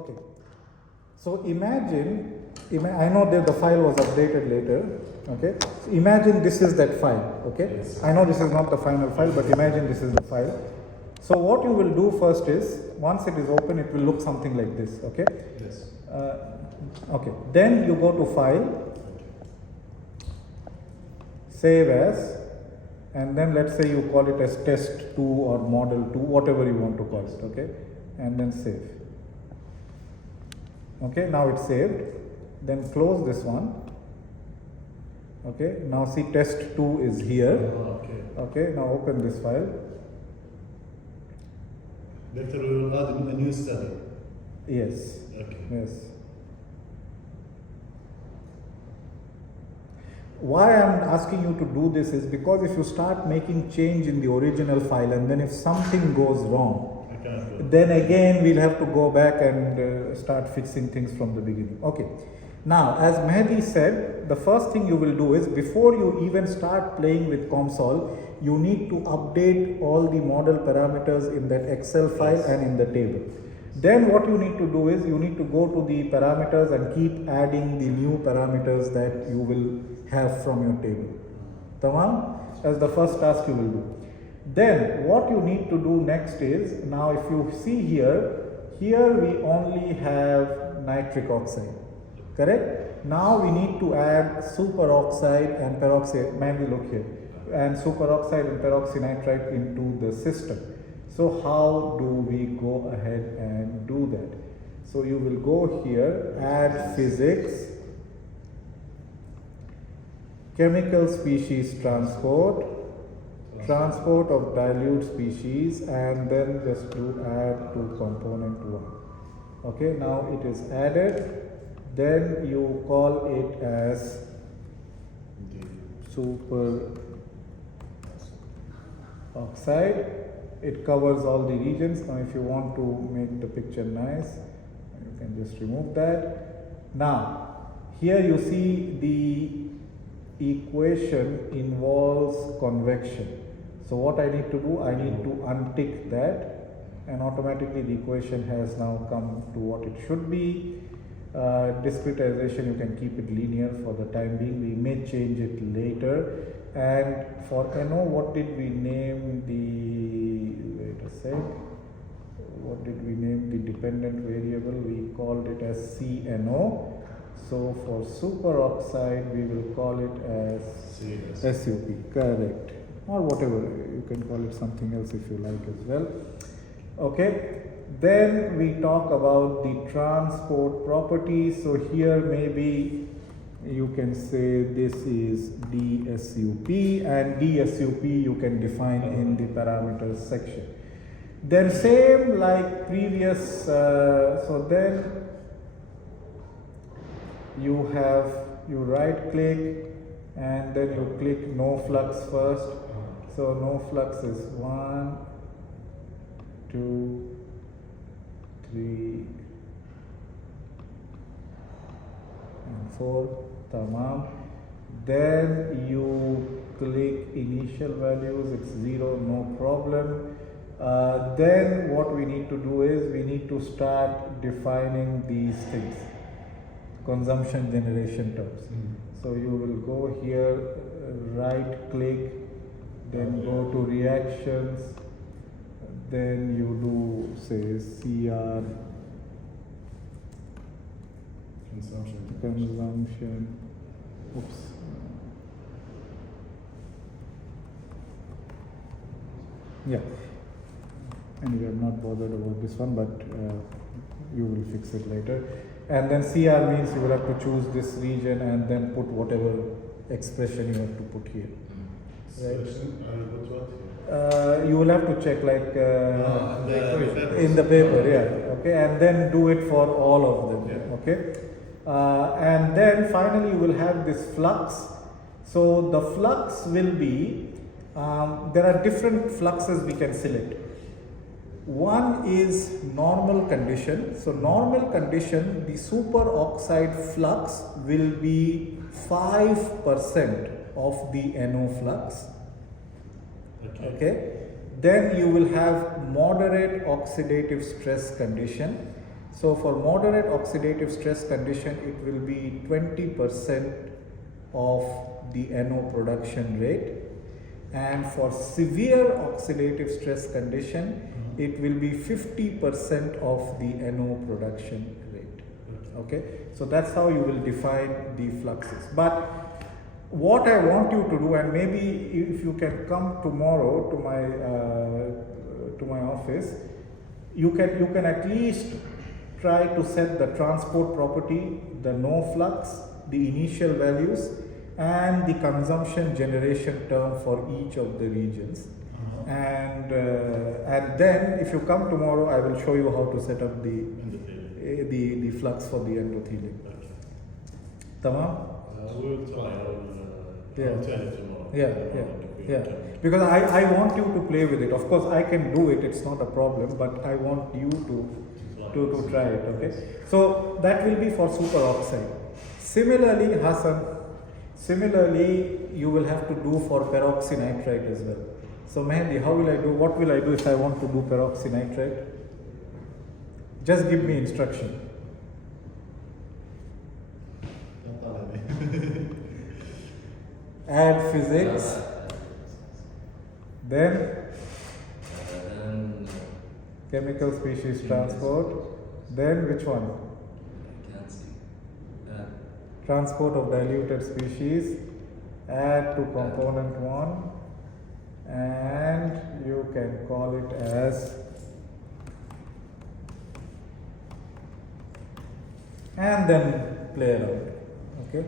Okay, so I know that the file was updated later. Okay, so imagine this is that file. Okay, Yes. I know this is not the final file, but imagine this is the file. So what you will do first is, once it is open, it will look something like this. Okay. Yes. Okay. Then you go to File, Save As, and then let's say you call it as Test 2 or Model 2, whatever you want to call it. Okay, and then save. Okay, now it's saved. Then close this one. Okay, now see test 2 is here. Okay. Okay, now open this file. Later we will add a new study. Yes. Okay. Yes. Why I'm asking you to do this is because if you start making change in the original file and then if something goes wrong, I cannot do it. then again we'll have to go back and start fixing things from the beginning. Okay. Now, as Mehdi said, the first thing you will do is before you even start playing with Comsol, you need to update all the model parameters in that Excel file Yes. and in the table. Then what you need to do is you need to go to the parameters and keep adding the new parameters that you will have from your table. Tamam? As the first task you will do. Then what you need to do next is, now if you see here we only have nitric oxide. Correct? Now we need to add superoxide and peroxide, mainly look here, and superoxide and peroxynitrite into the system. So how do we go ahead and do that? So you will go here, add physics, chemical species transport of dilute species, and then just do add to component 1. Okay, now it is added. Then you call it as super oxide. It covers all the regions. Now if you want to make the picture nice, you can just remove that. Now here you see the equation involves convection. So what I need to do, I need to untick that, and automatically the equation has now come to what it should be. Discretization, you can keep it linear for the time being. We may change it later. And for NO, what did we name the, wait a sec, what did we name the dependent variable? We called it as CNO. So for superoxide, we will call it as SUP, correct. Or whatever, you can call it something else if you like as well. Okay. Then we talk about the transport properties. So here maybe you can say this is DSUP, and DSUP you can define in the parameters section. Then same like previous, so then you right click and then you click no flux first. So no flux is 1, 2, 3 and 4. Tamam. Then you click initial values, it's 0, no problem. Then what we need to do is we need to start defining these things, consumption generation terms. So you will go here, right click, then go to reactions, then you do say CR consumption. Oops. Yeah. Anyway, I'm not bothered about this one, but you will fix it later. And then CR means you will have to choose this region and then put whatever expression you have to put here. Right? You will have to check like in the paper, yeah. Okay, and then do it for all of them. Yeah. Okay, and then finally you will have this flux. So the flux will be there are different fluxes we can select. One is normal condition. So normal condition, the superoxide flux will be 5% of the NO flux. Okay. Then you will have moderate oxidative stress condition. So for moderate oxidative stress condition, it will be 20% of the NO production rate. And for severe oxidative stress condition, it will be 50% of the NO production rate. Okay, so that's how you will define the fluxes. But what I want you to do, and maybe if you can come tomorrow to my office, you can at least try to set the transport property, the no flux, the initial values, and the consumption generation term for each of the regions. And then if you come tomorrow, I will show you how to set up the flux for the endothelium. Tamam? We will try. I'll tell you tomorrow. Yeah. Because I want you to play with it. Of course, I can do it. It's not a problem. But I want you to try it. Okay. So that will be for superoxide. Similarly, Hassan. Similarly, you will have to do for peroxynitrite as well. So Mehdi, how will I do? What will I do if I want to do peroxynitrite? Just give me instruction. Add physics. Then chemical species transport. Then which one? Transport of diluted species. Add to component 1. And you can call it as, and then play around. Okay.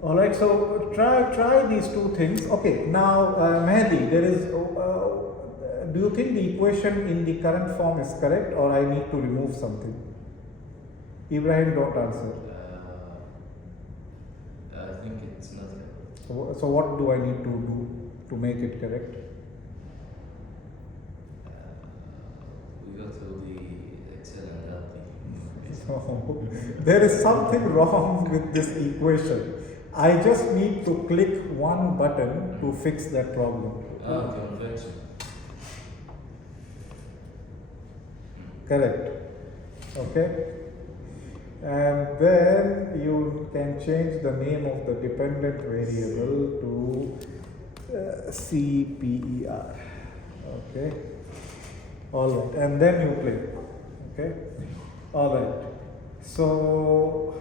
All right. So try these two things. Okay. Now, Mehdi, there is. Do you think the equation in the current form is correct, or I need to remove something? Ibrahim, don't answer. I think it's not correct. So what do I need to do to make it correct? We go to the Excel and healthy. So, there is something wrong with this equation. I just need to click one button to fix that problem. Convection. Correct. Okay. And then you can change the name of the dependent variable to CPER. Okay. All right. And then you play. Okay. All right. So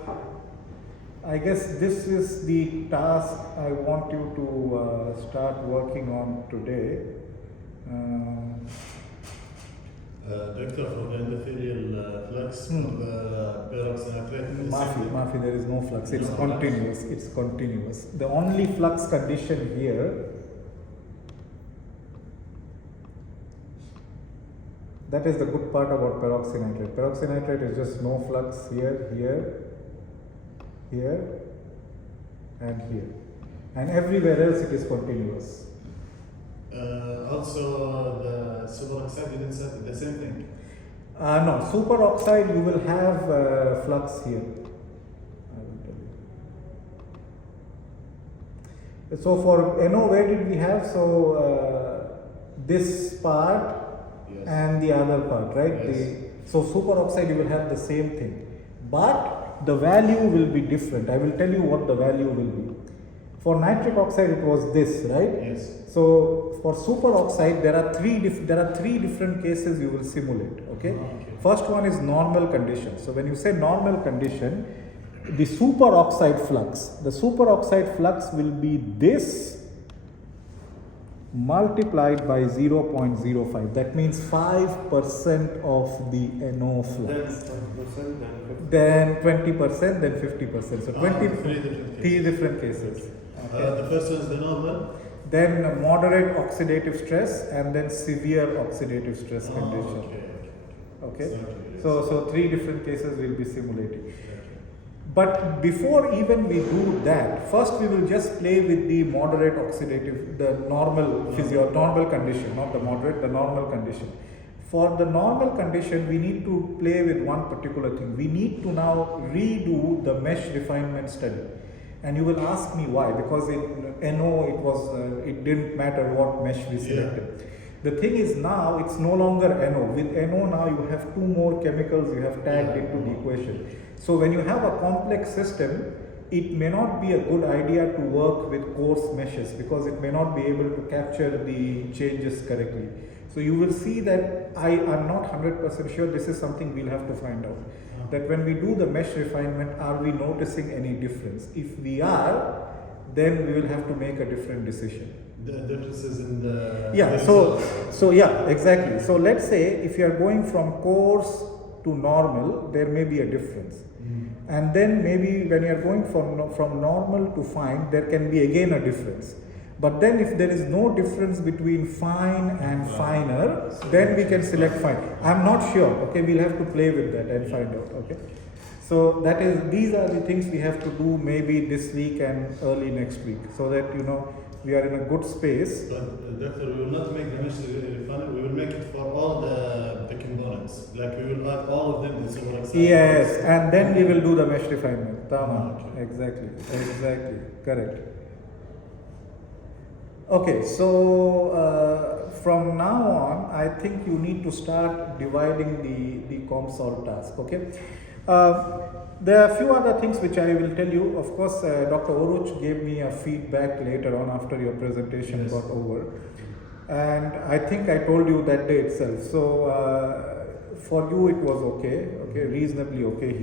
I guess this is the task I want you to start working on today. Doctor, for the endothelial flux, for the peroxynitrate. Mafi, there is no flux. It's continuous. It's continuous. The only flux condition here, that is the good part about peroxynitrate. Peroxynitrate is just no flux here, and here. And everywhere else it is continuous. Also, the superoxide, you didn't say the same thing. No, superoxide you will have flux here. I will tell you. So for NO, where did we have? So this part and the other part, right? Yes. So superoxide you will have the same thing, but the value will be different. I will tell you what the value will be. For nitric oxide, it was this, right? Yes. So for superoxide, there are three different cases you will simulate. Okay? First one is normal condition. So when you say normal condition, the superoxide flux will be this multiplied by 0.05. That means 5% of the NO flux. Then 20%, then 50%. So 3 different cases. The first one is the normal. Then moderate oxidative stress, and then severe oxidative stress condition. Okay. So 3 different cases will be simulated. But before even we do that, first we will just play with the moderate oxidative, the normal condition, not the moderate, the normal condition. For the normal condition, we need to play with one particular thing. We need to now redo the mesh refinement study. And you will ask me why, because in NO it didn't matter what mesh we selected. The thing is now it's no longer NO. With NO now you have two more chemicals you have tagged into the equation. So when you have a complex system, it may not be a good idea to work with coarse meshes because it may not be able to capture the changes correctly. So you will see that I am not 100% sure, this is something we'll have to find out. That when we do the mesh refinement, are we noticing any difference? If we are, then we will have to make a different decision. The differences in the Yeah, so yeah, exactly. So let's say if you are going from coarse to normal, there may be a difference. And then maybe when you are going from normal to fine, there can be again a difference. But then if there is no difference between fine and finer, then we can select fine. I'm not sure, okay, we'll have to play with that and find out, okay. So that is, these are the things we have to do maybe this week and early next week, so that you know we are in a good space. But doctor, we will not make the mesh refinement. We will make it for all the components. Like we will add all of them in some example. Yes, and then we will do the mesh refinement. Tamam. Exactly, correct. Okay, so from now on, I think you need to start dividing the Comsol task, okay? There are a few other things which I will tell you. Of course, Dr. Oruch gave me a feedback later on after your presentation got over. And I think I told you that day itself. So for you it was okay, reasonably okay.